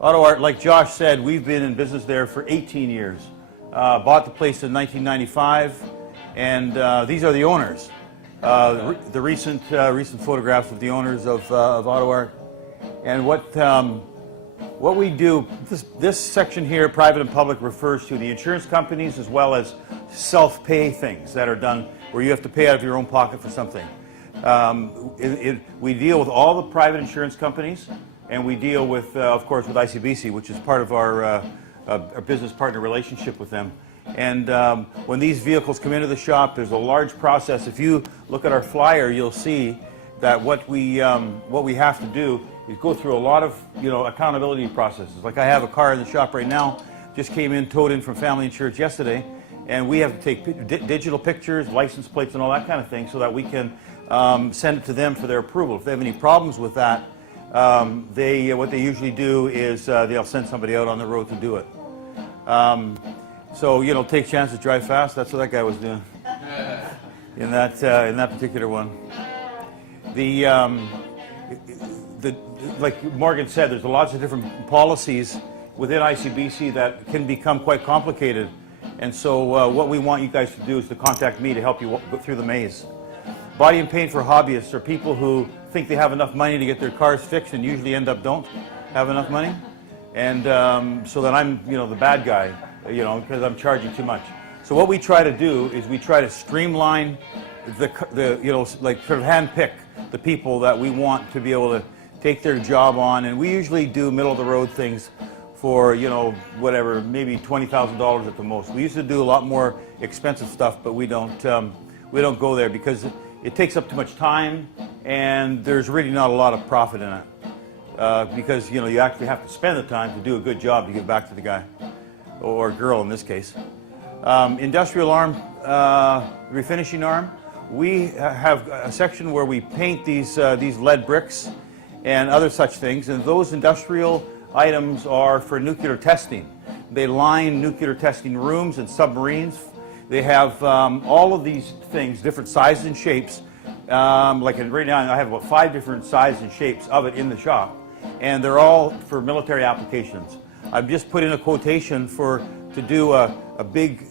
Auto Art, like Josh said, we've been in business there for 18 years. Bought the place in 1995, and these are the owners. The recent photographs of the owners of Auto Art. And what we do, this section here, private and public, refers to the insurance companies as well as self-pay things that are done where you have to pay out of your own pocket for something. We deal with all the private insurance companies, and we deal with, of course, with ICBC, which is part of our business partner relationship with them. And when these vehicles come into the shop, there's a large process. If you look at our flyer, you'll see that what we have to do is go through a lot of accountability processes. Like I have a car in the shop right now, just came in, towed in from Family Insurance yesterday, and we have to take digital pictures, license plates, and all that kind of thing so that we can send it to them for their approval. If they have any problems with that, what they usually do is they'll send somebody out on the road to do it. So take chances, drive fast. That's what that guy was doing in that particular one. Like Morgan said, there's lots of different policies within ICBC that can become quite complicated. And so what we want you guys to do is to contact me to help you go through the maze. Body and paint for hobbyists are people who think they have enough money to get their cars fixed and usually end up don't have enough money. And so then I'm the bad guy, because I'm charging too much. So what we try to do is we try to streamline like sort of handpick the people that we want to be able to take their job on, and we usually do middle of the road things for whatever, maybe $20,000 at the most. We used to do a lot more expensive stuff, but we don't go there because it takes up too much time, and there's really not a lot of profit in it because you actually have to spend the time to do a good job to give back to the guy or girl in this case. Industrial arm, refinishing arm. We have a section where we paint these lead bricks and other such things, and those industrial items are for nuclear testing. They line nuclear testing rooms and submarines. They have all of these things, different sizes and shapes. Right now I have about 5 different sizes and shapes of it in the shop, and they're all for military applications. I've just put in a quotation to do a big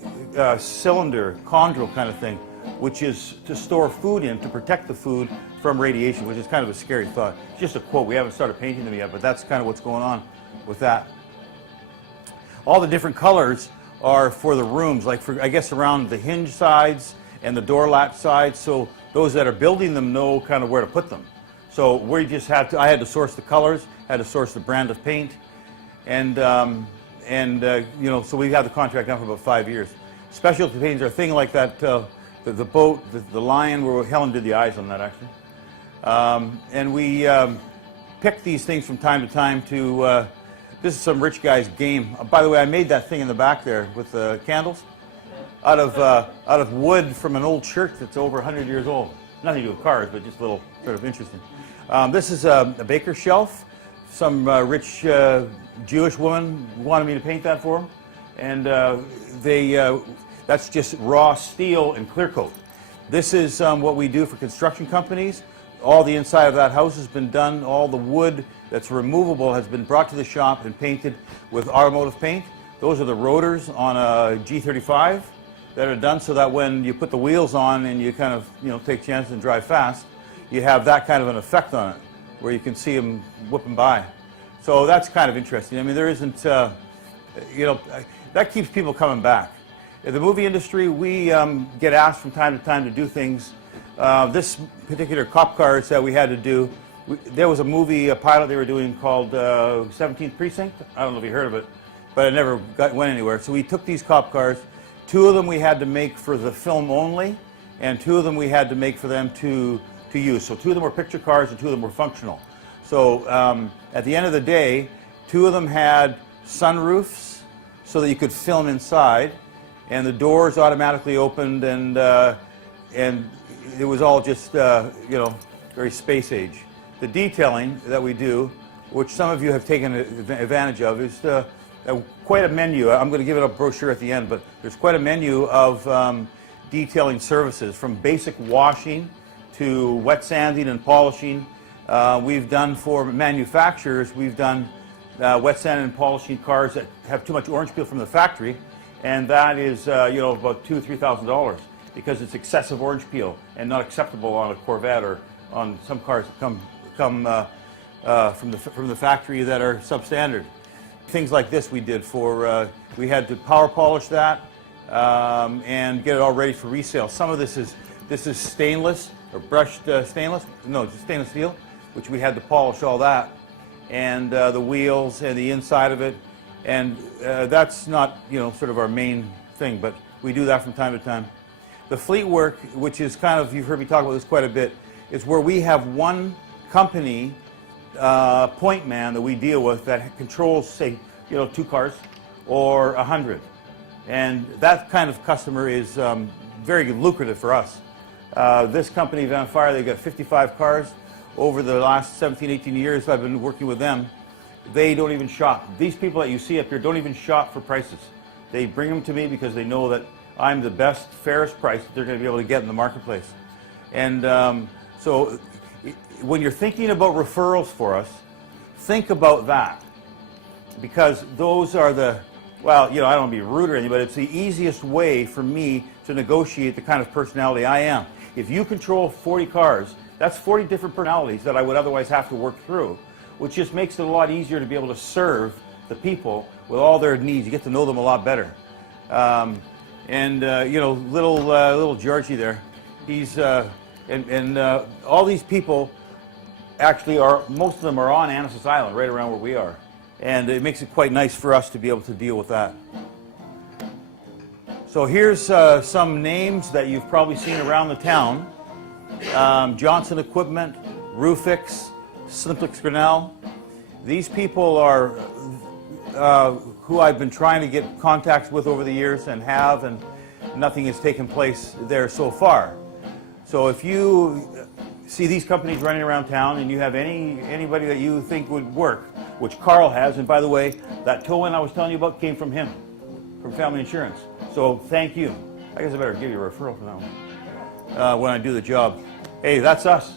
cylinder, chondril kind of thing, which is to store food in, to protect the food from radiation, which is kind of a scary thought. It's just a quote. We haven't started painting them yet, but that's kind of what's going on with that. All the different colors are for the rooms, like I guess around the hinge sides and the door latch sides, so those that are building them know kind of where to put them. So we just I had to source the colors, had to source the brand of paint, and so we have the contract now for about 5 years. Specialty paints are a thing like that. The boat, the lion, where Helen did the eyes on that actually. And we pick these things from time to time to, this is some rich guy's game. By the way, I made that thing in the back there with the candles out of wood from an old church that's over 100 years old. Nothing to do with cars, but just a little sort of interesting. This is a baker shelf. Some rich Jewish woman wanted me to paint that for them. And that's just raw steel and clear coat. This is what we do for construction companies. All the inside of that house has been done. All the wood that's removable has been brought to the shop and painted with automotive paint. Those are the rotors on a G35 that are done so that when you put the wheels on and you kind of take chances and drive fast, you have that kind of an effect on it where you can see them whipping by. So that's kind of interesting. I mean, there isn't, that keeps people coming back. In the movie industry, we get asked from time to time to do things. This particular cop cars that we had to do, there was a pilot they were doing called 17th Precinct. I don't know if you heard of it, but it never went anywhere. So we took these cop cars. 2 of them we had to make for the film only, and 2 of them we had to make for them to use. So 2 of them were picture cars and 2 of them were functional. So at the end of the day, 2 of them had sunroofs so that you could film inside, and the doors automatically opened, and it was all just very space age. The detailing that we do, which some of you have taken advantage of, is quite a menu. I'm going to give it a brochure at the end, but there's quite a menu of detailing services, from basic washing to wet sanding and polishing. We've done for manufacturers, we've done wet sand and polishing cars that have too much orange peel from the factory, and that is about $2,000 to $3,000 because it's excessive orange peel and not acceptable on a Corvette or on some cars that come from the factory that are substandard. Things like this we did for we had to power polish that and get it all ready for resale. Some of this is stainless or brushed stainless, no, just stainless steel, which we had to polish all that, and the wheels and the inside of it, and that's not sort of our main thing, but we do that from time to time. The fleet work, which is kind of, you've heard me talk about this quite a bit, is where we have one company point man that we deal with that controls, say, 2 cars or 100, and that kind of customer is very lucrative for us. This company, Van Fire, they've got 55 cars. Over the last 17, 18 years I've been working with them. They don't even shop. These people that you see up here don't even shop for prices. They bring them to me because they know that I'm the best, fairest price that they're going to be able to get in the marketplace. And so when you're thinking about referrals for us, think about that, because those are the, well, I don't want to be rude or anything, but it's the easiest way for me to negotiate the kind of personality I am. If you control 40 cars, that's 40 different personalities that I would otherwise have to work through, which just makes it a lot easier to be able to serve the people with all their needs. You get to know them a lot better. Little Georgie there, he's all these people actually are, most of them are on Annacis Island, right around where we are, and it makes it quite nice for us to be able to deal with that. So here's some names that you've probably seen around the town: Johnson Equipment, Roofix, Simplex Grinnell. These people are who I've been trying to get contacts with over the years and nothing has taken place there so far. So if you see these companies running around town and you have anybody that you think would work, which Carl has, and by the way, that tow-in I was telling you about came from him, from Family Insurance. So thank you. I guess I better give you a referral for that one when I do the job. Hey, that's us.